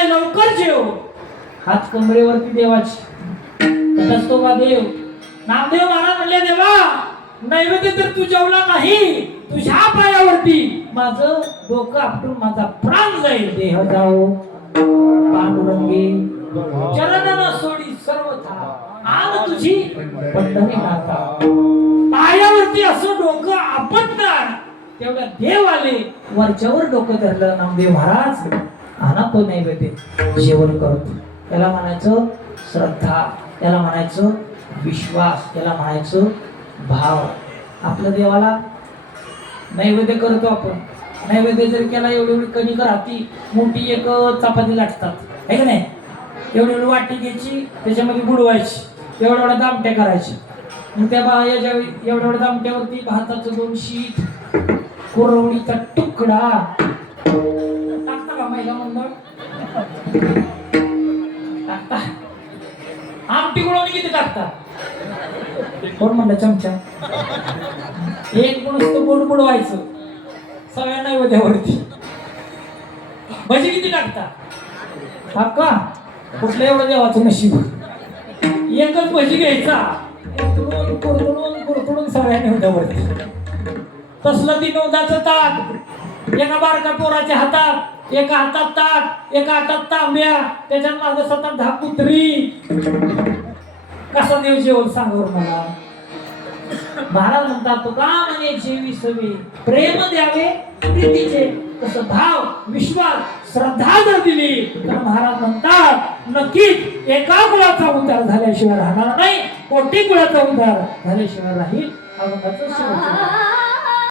लवकर जेव. हात कमरेवरती देवाची असतो का देव. नामदेव महाराज म्हणले देवा नैवेद्य तर तू जेवला नाही, तुझ्या पायावरती माझं डोकं आपटून माझा प्राण जाईल. देह जाओ पांडुरंगे चरणांना सोडी सर्व था आन तुझी पंढरी नाथा. पायावरती असं डोकं आपटणार तेवढ्या देव आले. वरच्यावर डोकं धरलं नामदेव महाराज आणा तो नैवेद्य जेवण करतो. त्याला म्हणायचं श्रद्धा, त्याला म्हणायचं विश्वास, त्याला म्हणायचं भाव. आपल्या देवाला नैवेद्य करतो आपण. नैवेद्य जर केला एवढी एवढी कणिक राहती, मोठी एक चपाती लाटतात आहे का नाही. एवढी एवढी वाटी घ्यायची, त्याच्यामध्ये बुडवायची, एवढ्या एवढ्या दामट्या करायची. मग त्या एवढ्या एवढ्या दामट्यावरती भाताचं 2 शीत, कोरवडीचा तुकडा टाकता का महिला मंडळ टाकता. आमटी गुळवणी किती टाकता कोण म्हणलं चमचा. एक गुण गोड बुडवायचं सगळ्या नैवेद्यावरती. भजी किती टाकता का कुठल्या एवढं देवाचं नशीब. एकच भजी घ्यायचा कुरतडून सगळ्या नैवेद्यावरती. तसलं ती नवदाचं ताट एका बारका पोराच्या हातात, एका हातात ताट, एका हातात तांब्या, त्याच्यात मागे 7-10 कुत्री. कसा देव जेवण सांगवर मला. महाराज म्हणतात तुका म्हणे जेवी सवे प्रेम द्यावे प्रीतीचे, तसं भाव विश्वास श्रद्धा जर दिली तर महाराज म्हणतात नक्कीच एका कुळाचा उद्धार झाल्याशिवाय राहणार नाही, कोटी कुळाचा उद्धार झाल्याशिवाय राहील.